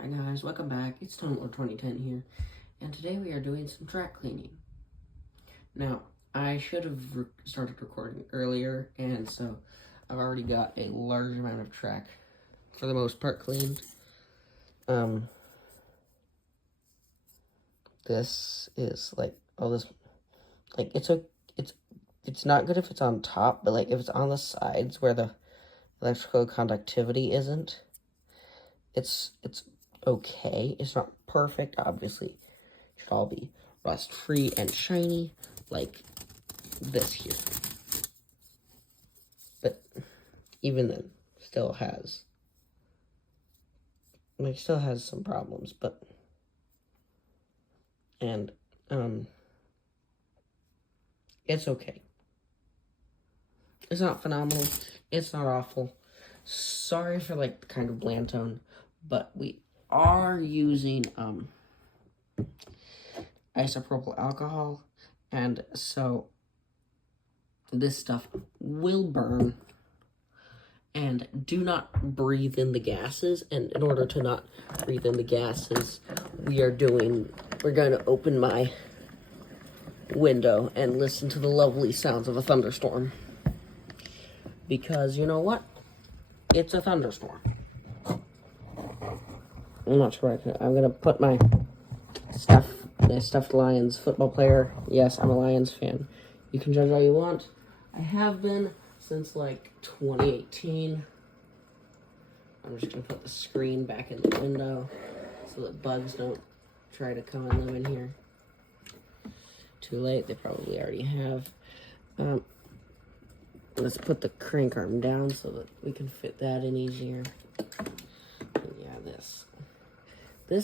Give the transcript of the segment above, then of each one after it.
Hi guys, welcome back. It's Tumblr 2010 here, and today we are doing some track cleaning. Now, I should have started recording earlier, and so I've already got a large amount of track, for the most part, cleaned. This is like all this, like it's not good if it's on top, but like if it's on the sides where the electrical conductivity isn't, it's okay. It's not perfect, obviously. It should all be rust-free and shiny, like this here. But even then, still has some problems, but, and, it's okay. It's not phenomenal. It's not awful. Sorry for, like, the kind of bland tone, but we are using, isopropyl alcohol, and so this stuff will burn. And do not breathe in the gases. And in order to not breathe in the gases, we're going to open my window and listen to the lovely sounds of a thunderstorm. Because you know what? It's a thunderstorm. I'm not sure I'm going to put my stuffed Lions football player. Yes, I'm a Lions fan. You can judge all you want. I have been since like 2018. I'm just gonna put the screen back in the window so that bugs don't try to come and live in here. Too late, they probably already have. Let's put the crank arm down so that we can fit that in easier. And yeah, this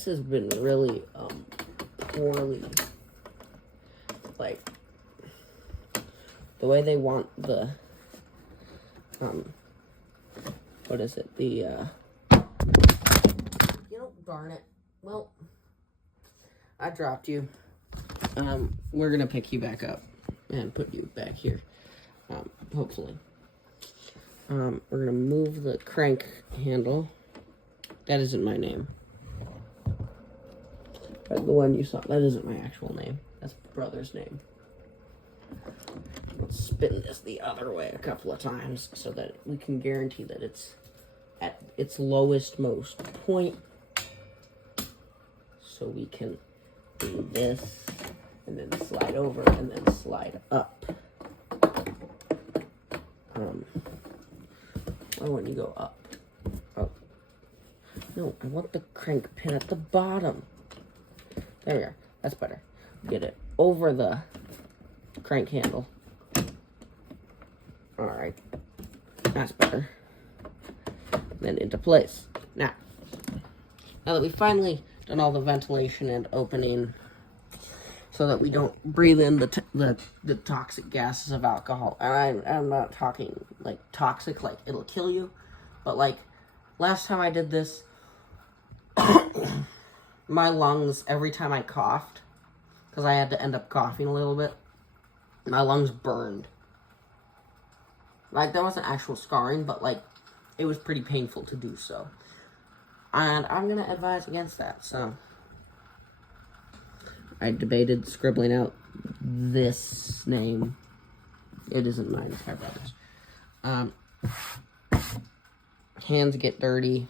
has been really poorly, like the way they want the what is it? Darn it. Well, I dropped you. We're gonna pick you back up and put you back here. Hopefully. We're gonna move the crank handle. That isn't my name. But the one you saw, that isn't my actual name. That's brother's name. Let's spin this the other way a couple of times so that we can guarantee that it's at its lowest most point. So we can do this and then slide over and then slide up. Why wouldn't you go up? Oh. No, I want the crank pin at the bottom. There we are. That's better. Get it over the crank handle. Alright. That's better. Then into place. Now that we've finally done all the ventilation and opening so that we don't breathe in the toxic gases of alcohol. And I'm not talking like toxic, like it'll kill you, but like last time I did this, my lungs, every time I coughed, because I had to end up coughing a little bit, my lungs burned. Like, there wasn't actual scarring, but, like, it was pretty painful to do so. And I'm going to advise against that, so. I debated scribbling out this name. It isn't mine, it's my brother's. Hands get dirty.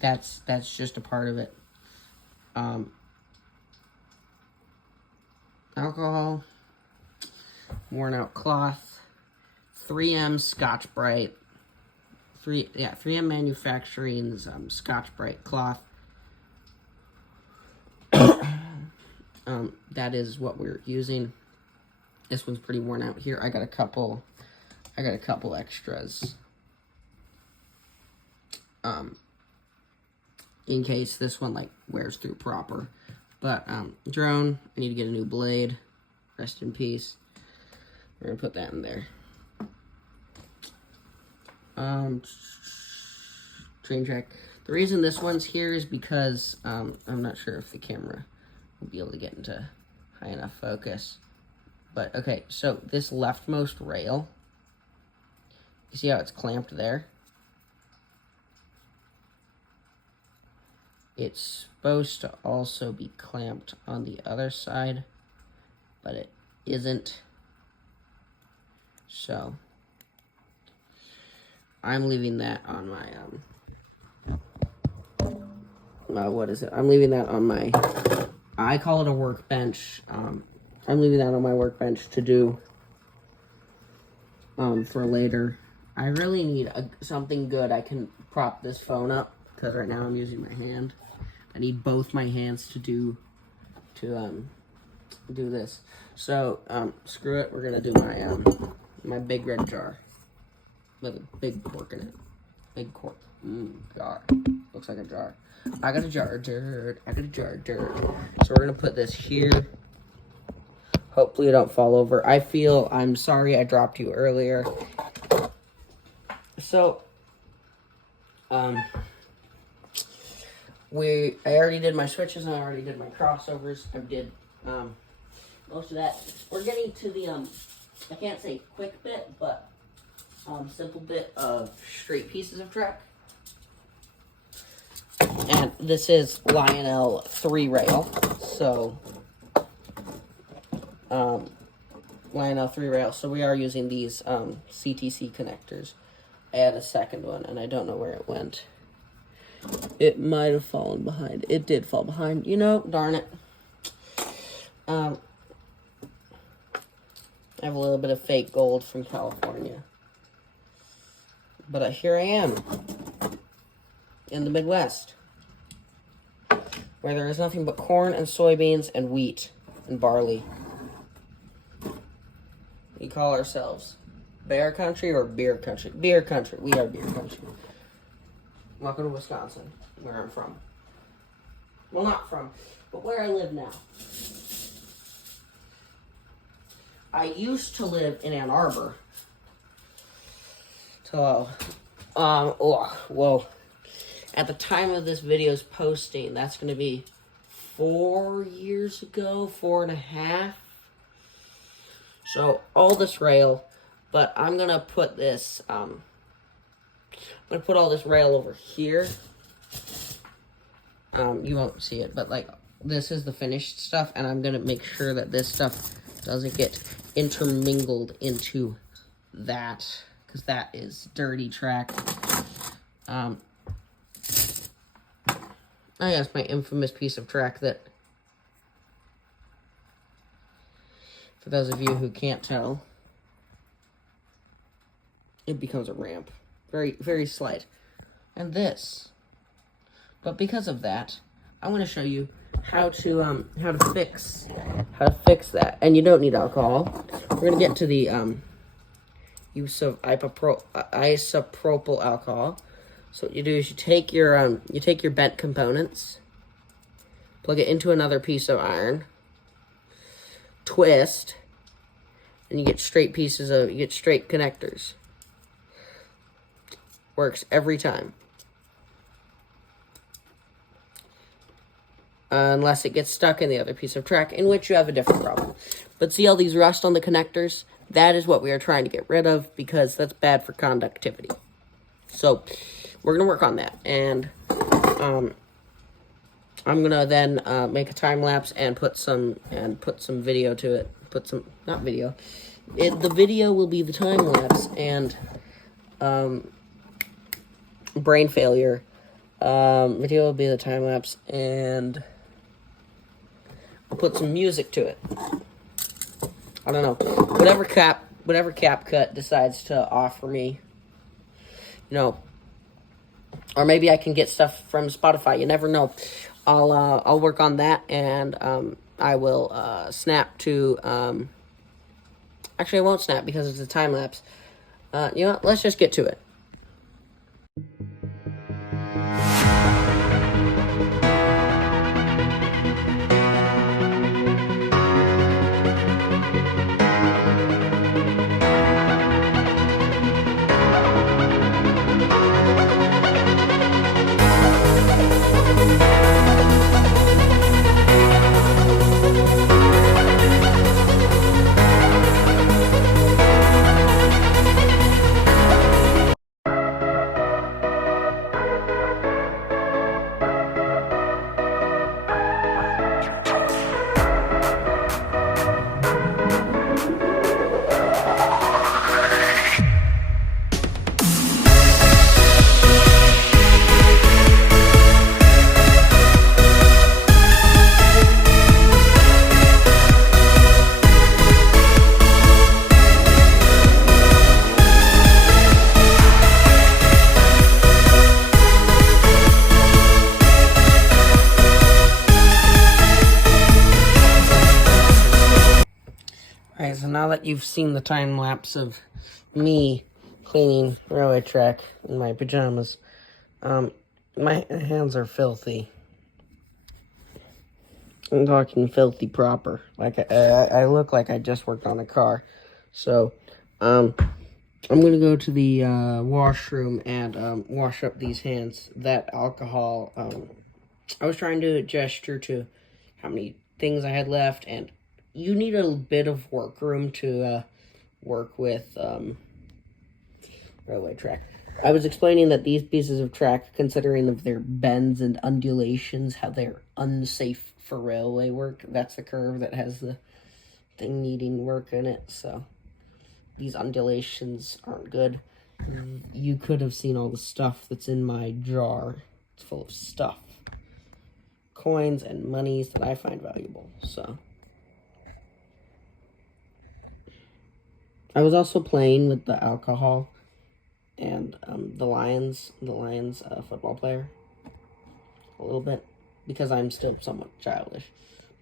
That's just a part of it. Alcohol. Worn out cloth, 3M Scotch-Brite, 3M Manufacturing's Scotch-Brite cloth. That is what we're using. This one's pretty worn out here. I got a couple extras. In case this one like wears through proper. But drone, I need to get a new blade. Rest in peace. We're gonna put that in there. Train track. The reason this one's here is because I'm not sure if the camera will be able to get into high enough focus. But okay, so this leftmost rail, you see how it's clamped there? it's supposed to also be clamped on the other side, but it isn't. So I'm leaving that on my what is it? I'm leaving that on my, I call it a workbench. I'm leaving that on my workbench to do for later. I really need something good I can prop this phone up, because right now I'm using my hand. I need both my hands to do this. So screw it. We're gonna do my my big red jar with a big cork in it. Big cork. Jar. Looks like a jar. I got a jar dirt. I got a jar dirt. So we're gonna put this here. Hopefully it don't fall over. I'm sorry I dropped you earlier. So, I already did my switches and I already did my crossovers. I did most of that. We're getting to the I can't say quick bit, but simple bit of straight pieces of track. And this is Lionel 3 rail. So Lionel 3 rail. So we are using these CTC connectors. I had a second one and I don't know where it went. It might have fallen behind. It did fall behind. You know, darn it. I have a little bit of fake gold from California. But here I am in the Midwest, where there is nothing but corn and soybeans and wheat and barley. We call ourselves bear country or beer country? Beer country. We are beer country. Welcome to Wisconsin, where I'm from. Well, not from, but where I live now. I used to live in Ann Arbor. So, at the time of this video's posting, that's going to be 4 years ago, 4.5. So, all this rail, but I'm going to put this, I'm going to put all this rail over here. You won't see it, but like, this is the finished stuff, and I'm going to make sure that this stuff doesn't get intermingled into that, because that is dirty track. I guess my infamous piece of track that, for those of you who can't tell, it becomes a ramp. Very, very slight. And this. But because of that, I want to show you how to fix that. And you don't need alcohol. We're going to get to the use of isopropyl alcohol. So what you do is you take your bent components, plug it into another piece of iron, twist, and you get straight connectors. Works every time. Unless it gets stuck in the other piece of track, in which you have a different problem. But see all these rust on the connectors? That is what we are trying to get rid of, because that's bad for conductivity. So, we're going to work on that. And I'm going to then make a time lapse and put some video to it. Not video. The video will be the time lapse and brain failure. Video will be the time lapse, and I'll put some music to it. I don't know. Whatever CapCut decides to offer me, you know, or maybe I can get stuff from Spotify. You never know. I'll work on that, and I will snap to. Actually, I won't snap because it's a time lapse. You know what? Let's just get to it. now that you've seen the time lapse of me cleaning railway track in my pajamas, my hands are filthy. I'm talking filthy proper. Like, I look like I just worked on a car. So, I'm gonna go to the washroom and wash up these hands. That alcohol, I was trying to gesture to how many things I had left, and you need a bit of work room to work with railway track. I was explaining that these pieces of track, considering of their bends and undulations, how they're unsafe for railway work. That's the curve that has the thing needing work in it, so these undulations aren't good. You could have seen all the stuff that's in my jar. It's full of stuff. Coins and monies that I find valuable, so. I was also playing with the alcohol and the Lions football player a little bit because I'm still somewhat childish.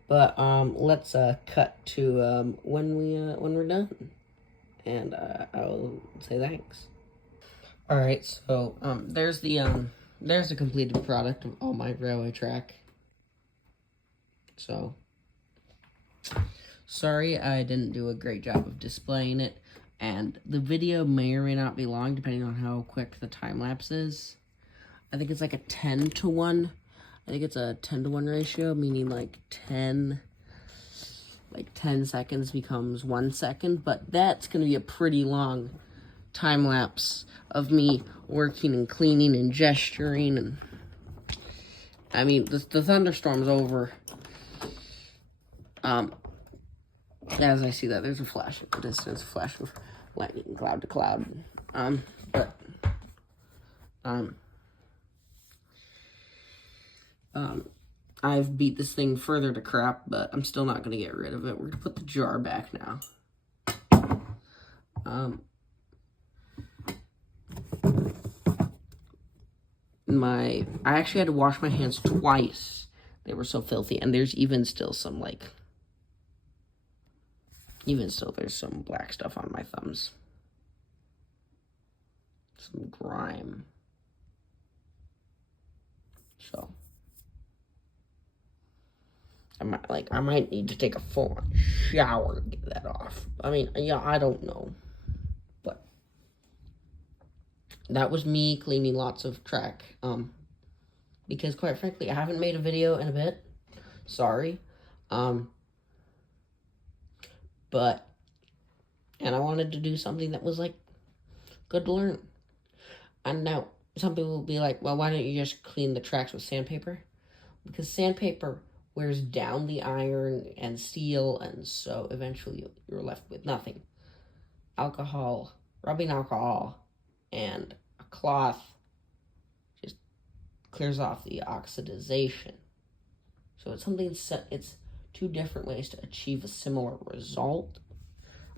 But let's cut to when we're done, and I'll say thanks. All right, so there's the completed product of all my railway track. So sorry I didn't do a great job of displaying it. And the video may or may not be long, depending on how quick the time lapse is. I think it's like a 10 to 1. I think it's a 10 to 1 ratio, meaning like 10 seconds becomes 1 second. But that's going to be a pretty long time lapse of me working and cleaning and gesturing. And I mean, the thunderstorm's over. As I see that, there's a flash in the distance, a flash of lightning, cloud to cloud. I've beat this thing further to crap, but I'm still not going to get rid of it. We're going to put the jar back now. I actually had to wash my hands twice. They were so filthy, and there's even still some, there's some black stuff on my thumbs. Some grime. So I might need to take a full shower to get that off. I mean, yeah, I don't know. But that was me cleaning lots of track. Because quite frankly, I haven't made a video in a bit. Sorry. But I wanted to do something that was good to learn. And now some people will be like, well, why don't you just clean the tracks with sandpaper? Because sandpaper wears down the iron and steel, and so eventually you're left with nothing. Rubbing alcohol and a cloth just clears off the oxidization. So it's two different ways to achieve a similar result.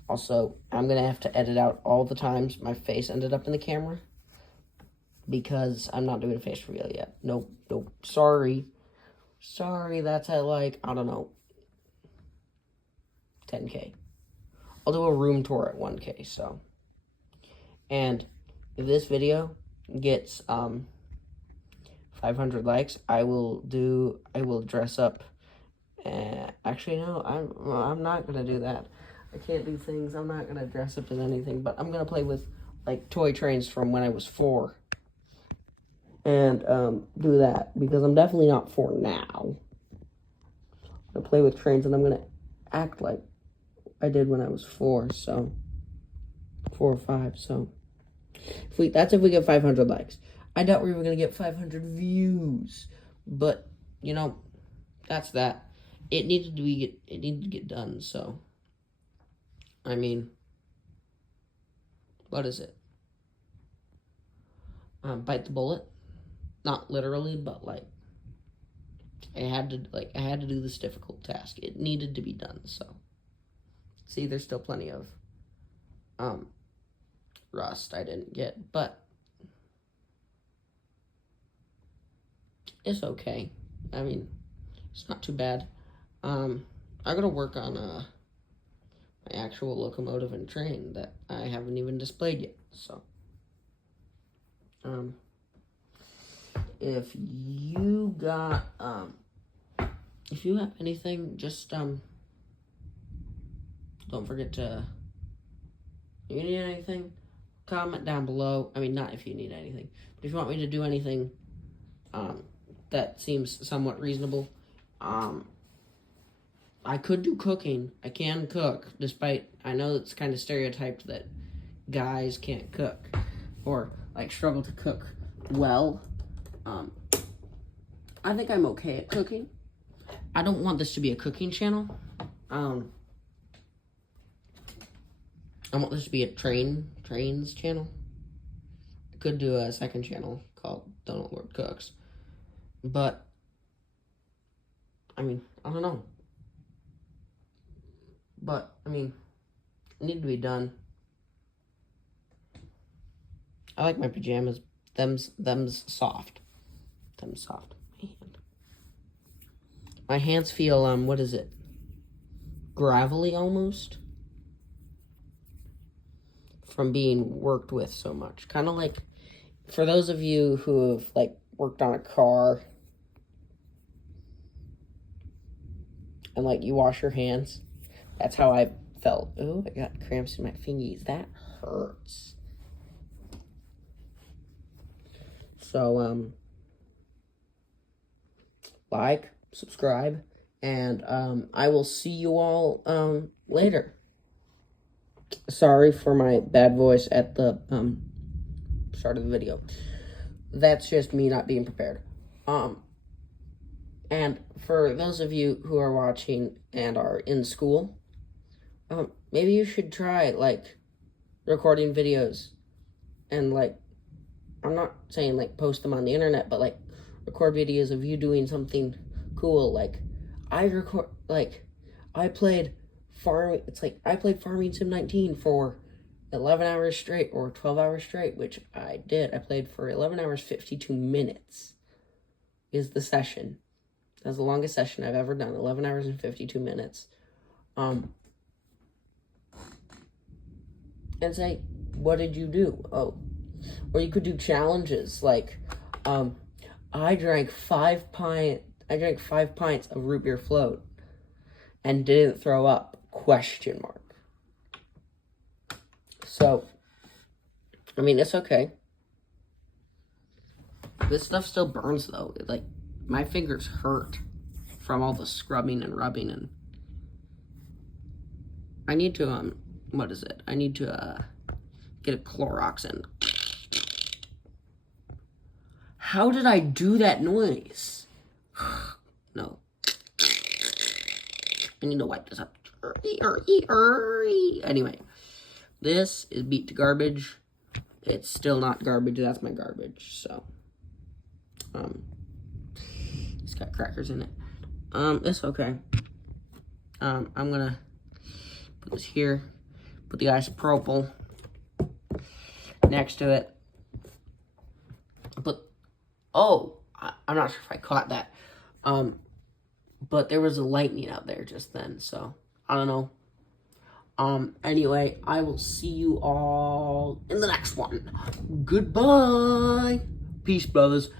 Also, I'm going to have to edit out all the times my face ended up in the camera, because I'm not doing a face reveal yet. Nope, sorry, that's at I don't know, 10K. I'll do a room tour at 1K, so. And if this video gets 500 likes, I will dress up. Actually, no, I'm not gonna do that. I can't do things. I'm not gonna dress up as anything, but I'm gonna play with toy trains from when I was 4. And do that, because I'm definitely not 4 now. I'm gonna play with trains, and I'm gonna act like I did when I was 4, so 4 or 5. So that's if we get 500 likes. I doubt we were gonna get 500 views, but that's that. It needed to get done. So I mean, what is it? Bite the bullet. Not literally, but I had to do this difficult task. It needed to be done. So see, there's still plenty of rust I didn't get, but it's okay. I mean, it's not too bad. I gotta work on my actual locomotive and train that I haven't even displayed yet. So, if you got, if you have anything, just, don't forget to, if you need anything, comment down below. I mean, not if you need anything, but if you want me to do anything, that seems somewhat reasonable, I could do cooking. I can cook, despite, I know it's kind of stereotyped that guys can't cook, or, like, struggle to cook well. I think I'm okay at cooking. I don't want this to be a cooking channel. I want this to be a trains channel. I could do a second channel called Donald Lord Cooks. But, I mean, I don't know. But, I mean, it need to be done. I like my pajamas. Them's soft. Them's soft. My hands feel, what is it? Gravelly almost. From being worked with so much. Kind of like, for those of you who have, like, worked on a car, and, like, you wash your hands, that's how I felt. Oh, I got cramps in my fingies. That hurts. So, like, subscribe, and, I will see you all, later. Sorry for my bad voice at the, start of the video. That's just me not being prepared. And for those of you who are watching and are in school, maybe you should try, like, recording videos, and, like, I'm not saying, like, post them on the internet, but, like, record videos of you doing something cool. Like, I played Farming Sim 19 for 11 hours straight, or 12 hours straight, which I did. I played for 11 hours, 52 minutes is the session. That's the longest session I've ever done, 11 hours and 52 minutes. And say, what did you do? Oh, or you could do challenges, like, I drank 5 pints of root beer float and didn't throw up, ? So, I mean, it's okay. This stuff still burns, though. Like, my fingers hurt from all the scrubbing and rubbing, and I need to, what is it? I need to, get a Clorox and... How did I do that noise? No. I need to wipe this up. Anyway, this is beat to garbage. It's still not garbage. That's my garbage. So, it's got crackers in it. It's okay. I'm gonna put this here. Put the isopropyl next to it. Oh, I'm not sure if I caught that. But there was a lightning out there just then, so I don't know. Anyway, I will see you all in the next one. Goodbye. Peace, brothers.